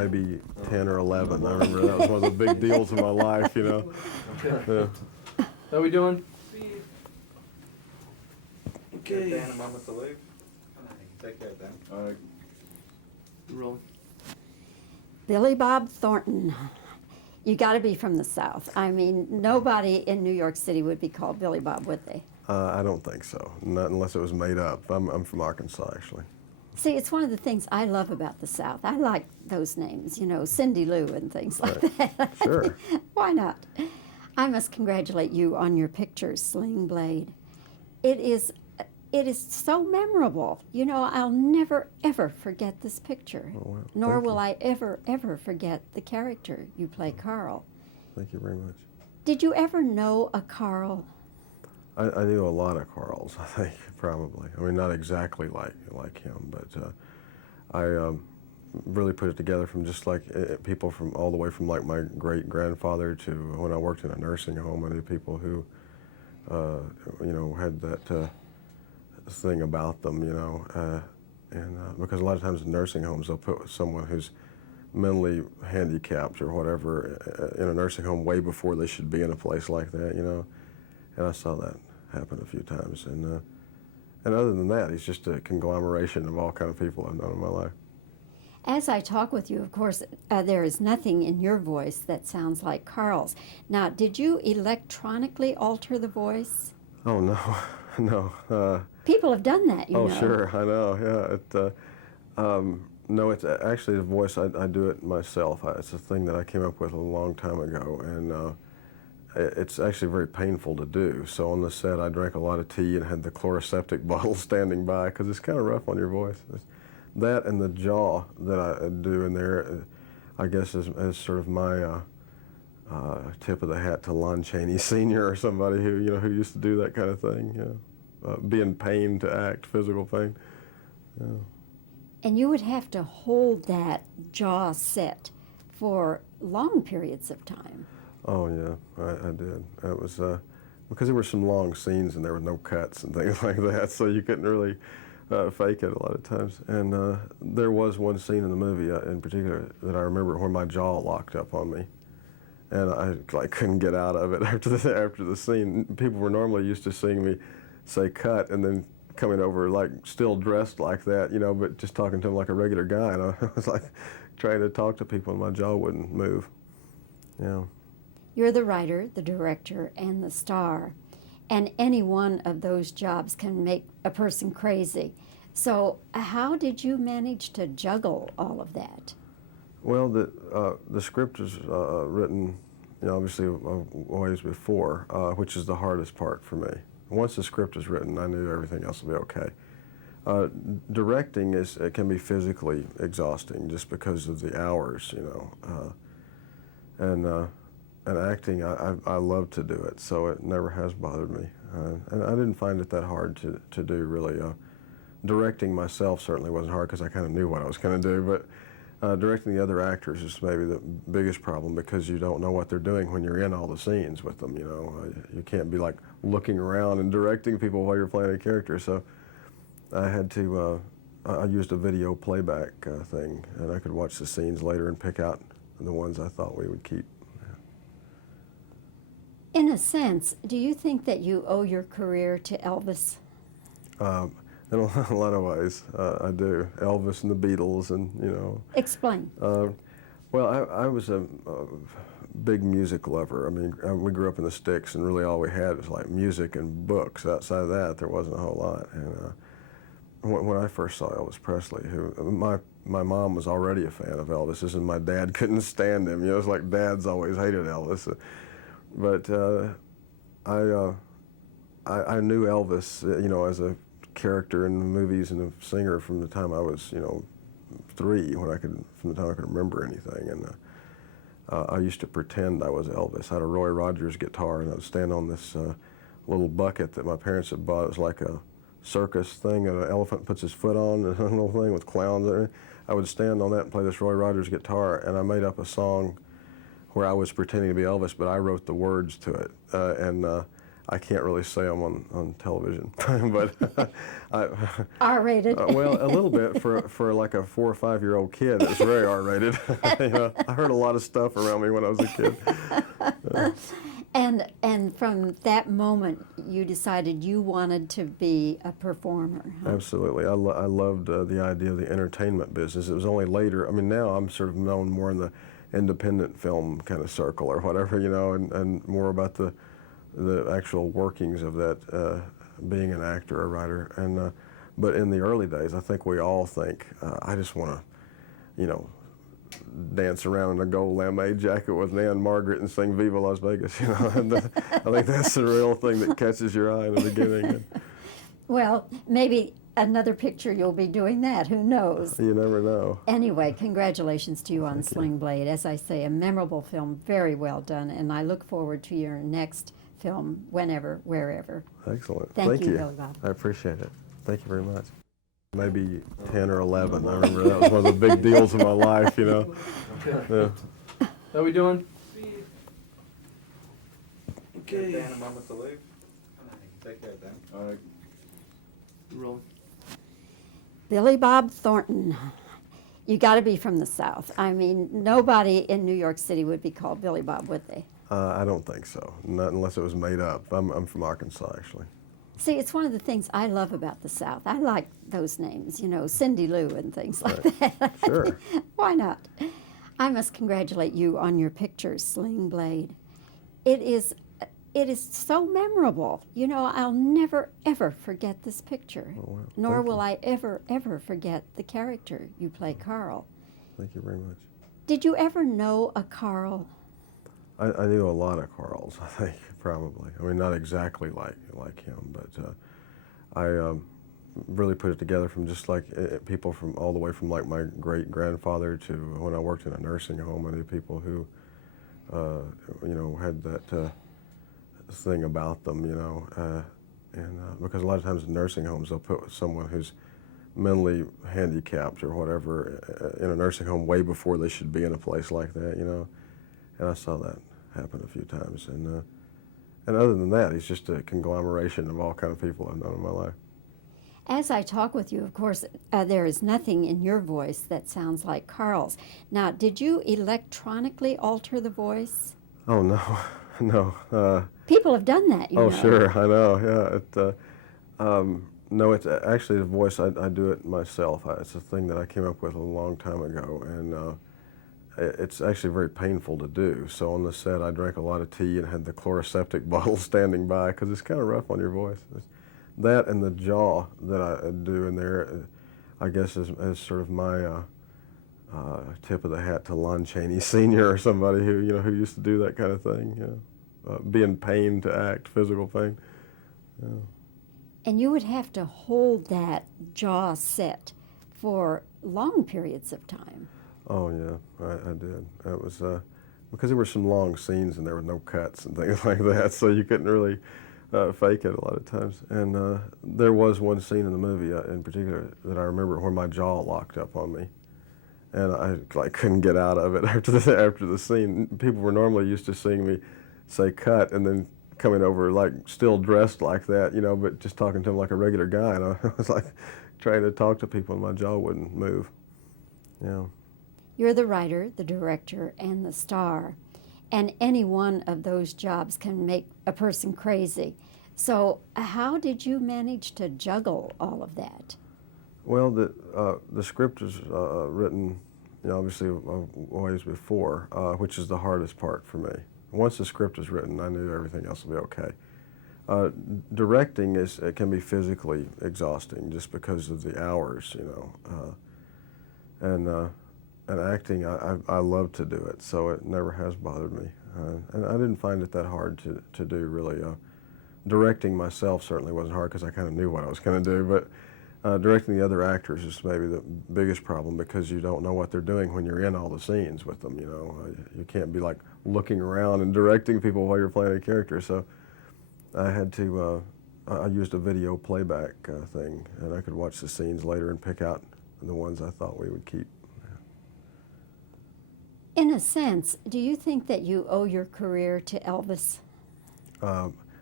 maybe 10 or 11. I remember that was one of the big deals of my life, you know. Okay. Yeah. How we doing? Okay. Dan, a moment to leave. Take care, Dan. All right. Rolling. Billy Bob Thornton. You got to be from the South. I mean, nobody in New York City would be called Billy Bob, would they? I don't think so. Not unless it was made up. I'm from Arkansas, actually. See, it's one of the things I love about the South. I like those names, you know, Cindy Lou and things like that. Sure. Why not? I must congratulate you on your picture, Sling Blade. It is so memorable. You know, I'll never, ever forget this picture. Oh, wow. Nor Thank will you. I ever, ever forget the character you play, Carl. Thank you very much. Did you ever know a Carl? I knew a lot of Carls, I think, probably. I mean, not exactly like him, but I really put it together from just like people from all the way from like my great-grandfather to when I worked in a nursing home. I knew people who, you know, had that thing about them, you know, and because a lot of times in nursing homes they'll put someone who's mentally handicapped or whatever in a nursing home way before they should be in a place like that, you know. And I saw that happen a few times. And other than that, he's just a conglomeration of all kind of people I've known in my life. As I talk with you, of course, there is nothing in your voice that sounds like Carl's. Now, did you electronically alter the voice? Oh, no, no. People have done that, you know. Oh, sure, I know, yeah. No, it's actually the voice, I do it myself. It's a thing that I came up with a long time ago, and it's actually very painful to do. So on the set, I drank a lot of tea and had the chloroseptic bottle standing by because it's kind of rough on your voice. That and the jaw that I do in there, I guess, is sort of my tip of the hat to Lon Chaney Sr. or somebody who, you know, who used to do that kind of thing. You know, be in pain to act, physical pain. Yeah. And you would have to hold that jaw set for long periods of time. Oh yeah, I did. It was because there were some long scenes and there were no cuts and things like that, so you couldn't really fake it a lot of times. And there was one scene in the movie in particular that I remember where my jaw locked up on me, and I like couldn't get out of it after the scene. People were normally used to seeing me say cut and then coming over like still dressed like that, you know, but just talking to them like a regular guy, and I was like trying to talk to people and my jaw wouldn't move. Yeah. You're the writer, the director, and the star, and any one of those jobs can make a person crazy. So how did you manage to juggle all of that? Well, the script was written, you know, obviously ways before, which is the hardest part for me. Once the script is written, I knew everything else would be okay. Directing it can be physically exhausting just because of the hours, you know, and acting, I love to do it, so it never has bothered me. And I didn't find it that hard to do, really. Directing myself certainly wasn't hard because I kind of knew what I was going to do, but directing the other actors is maybe the biggest problem because you don't know what they're doing when you're in all the scenes with them, you know. You can't be like looking around and directing people while you're playing a character, so I had to, I used a video playback thing, and I could watch the scenes later and pick out the ones I thought we would keep. In a sense, do you think that you owe your career to Elvis? In a lot of ways, I do. Elvis and the Beatles, and you know. Explain. Well, I was a big music lover. I mean, we grew up in the sticks, and really all we had was like music and books. Outside of that, there wasn't a whole lot. And when I first saw Elvis Presley, my mom was already a fan of Elvis, and my dad couldn't stand him. You know, it's like dads always hated Elvis. But I knew Elvis, you know, as a character in the movies and a singer from the time I was, you know, 3, from the time I could remember anything. And I used to pretend I was Elvis. I had a Roy Rogers guitar, and I would stand on this little bucket that my parents had bought. It was like a circus thing that an elephant puts his foot on, a little thing with clowns in it. I would stand on that and play this Roy Rogers guitar, and I made up a song where I was pretending to be Elvis, but I wrote the words to it. And I can't really say I'm on television, but R-rated. well, a little bit for like a 4 or 5-year-old kid. It's very R-rated. You know, I heard a lot of stuff around me when I was a kid. And from that moment, you decided you wanted to be a performer. Huh? Absolutely. I loved the idea of the entertainment business. It was only later, I mean, now I'm sort of known more in the independent film kind of circle or whatever, you know, and more about the actual workings of that, being an actor or writer. And but in the early days, I think we all think, I just want to, you know, dance around in a gold lame jacket with Nan Margaret and sing Viva Las Vegas, you know. And I think that's the real thing that catches your eye in the beginning. Well, maybe another picture you'll be doing that. Who knows? You never know. Anyway, congratulations to you on Thank you. Sling Blade. As I say, a memorable film, very well done, and I look forward to your next film, whenever, wherever. Excellent. Thank you, Billy Bob. I appreciate it. Thank you very much. Maybe 10 or 11. I remember that was one of the big deals of my life, you know. Yeah. How we doing? Give Dan a moment to leave. Take care, Dan. All right. Rolling. Billy Bob Thornton. You got to be from the South. I mean, nobody in New York City would be called Billy Bob, would they? I don't think so. Not unless it was made up. I'm from Arkansas, actually. See, it's one of the things I love about the South. I like those names, you know, Cindy Lou and things like that. Sure. Why not? I must congratulate you on your picture, Sling Blade. It is so memorable. You know, I'll never, ever forget this picture. Oh, wow. Nor Thank will you. I ever, ever forget the character you play, Carl. Thank you very much. Did you ever know a Carl? I knew a lot of Carls, I think, probably. I mean, not exactly like him, but I really put it together from just like people from all the way from like my great-grandfather to when I worked in a nursing home. I knew people who, you know, had that thing about them, you know, and because a lot of times in nursing homes they'll put someone who's mentally handicapped or whatever in a nursing home way before they should be in a place like that, you know. And I saw that happen a few times. And other than that, he's just a conglomeration of all kind of people I've known in my life. As I talk with you, of course, there is nothing in your voice that sounds like Carl's. Now, did you electronically alter the voice? Oh, no, no. People have done that, you know. Oh, sure, I know, yeah. No, it's actually the voice, I do it myself. It's a thing that I came up with a long time ago, and it's actually very painful to do. So on the set, I drank a lot of tea and had the chloroseptic bottle standing by because it's kind of rough on your voice. That and the jaw that I do in there, I guess, is sort of my tip of the hat to Lon Chaney Sr. or somebody who, you know, who used to do that kind of thing. You know, be in pain to act, physical pain. Yeah. And you would have to hold that jaw set for long periods of time. Oh yeah, I did. It was because there were some long scenes and there were no cuts and things like that, so you couldn't really fake it a lot of times. And there was one scene in the movie in particular that I remember where my jaw locked up on me, and I like couldn't get out of it after the scene. People were normally used to seeing me say cut and then coming over like still dressed like that, you know, but just talking to them like a regular guy. And I was like trying to talk to people and my jaw wouldn't move. Yeah. You're the writer, the director, and the star. And any one of those jobs can make a person crazy. So how did you manage to juggle all of that? Well, the script is written, you know, obviously ways before, which is the hardest part for me. Once the script is written, I knew everything else would be okay. Directing it can be physically exhausting just because of the hours, you know, and acting, I love to do it, so it never has bothered me. And I didn't find it that hard to do, really. Directing myself certainly wasn't hard because I kind of knew what I was going to do, but directing the other actors is maybe the biggest problem because you don't know what they're doing when you're in all the scenes with them, you know. You can't be like looking around and directing people while you're playing a character, so I had to, I used a video playback thing, and I could watch the scenes later and pick out the ones I thought we would keep. In a sense, do you think that you owe your career to Elvis?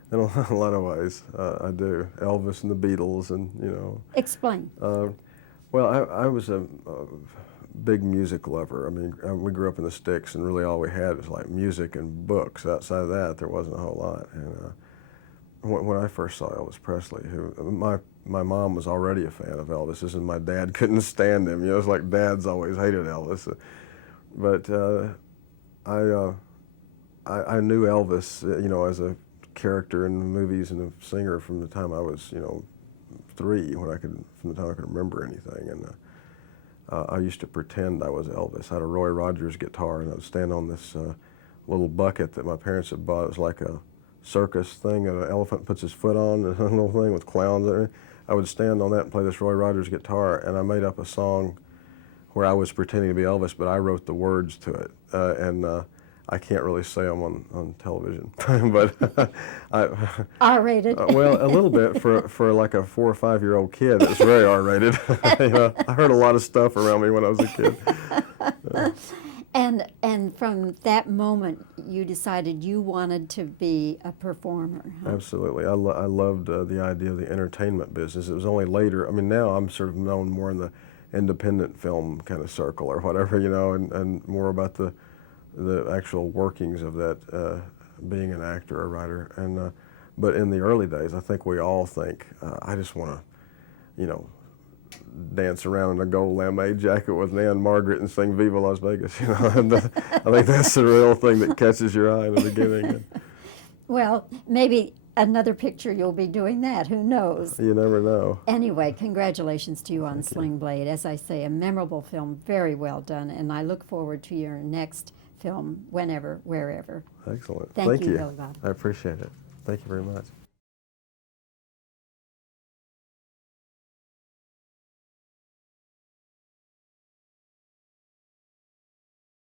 In a lot of ways, I do. Elvis and the Beatles, and you know. Explain. Well, I was a big music lover. I mean, we grew up in the sticks, and really all we had was like music and books. Outside of that, there wasn't a whole lot. And when I first saw Elvis Presley, my mom was already a fan of Elvis, and my dad couldn't stand him. You know, it's like dads always hated Elvis. But I knew Elvis, you know, as a character in the movies and a singer from the time I was, you know, 3, from the time I could remember anything. And I used to pretend I was Elvis. I had a Roy Rogers guitar, and I would stand on this little bucket that my parents had bought. It was like a circus thing that an elephant puts his foot on, a little thing with clowns in it. I would stand on that and play this Roy Rogers guitar, and I made up a song where I was pretending to be Elvis, but I wrote the words to it. And I can't really say them on television, but R-rated. well, a little bit for like a 4 or 5-year-old kid. It was very R-rated. You know, I heard a lot of stuff around me when I was a kid. And from that moment, you decided you wanted to be a performer. Huh? Absolutely, I loved the idea of the entertainment business. It was only later. I mean, now I'm sort of known more in the independent film kind of circle or whatever, you know, and more about the actual workings of that, being an actor or writer. And but in the early days, I think we all think, I just want to, you know, dance around in a gold lame jacket with Nan Margaret and sing Viva Las Vegas. You know, and I think that's the real thing that catches your eye in the beginning. Well, maybe another picture you'll be doing that. Who knows? You never know. Anyway, congratulations to you on Sling Blade. As I say, a memorable film, very well done, and I look forward to your next film, whenever, wherever. Excellent. Thank you, you. Bobbie. I appreciate it. Thank you very much.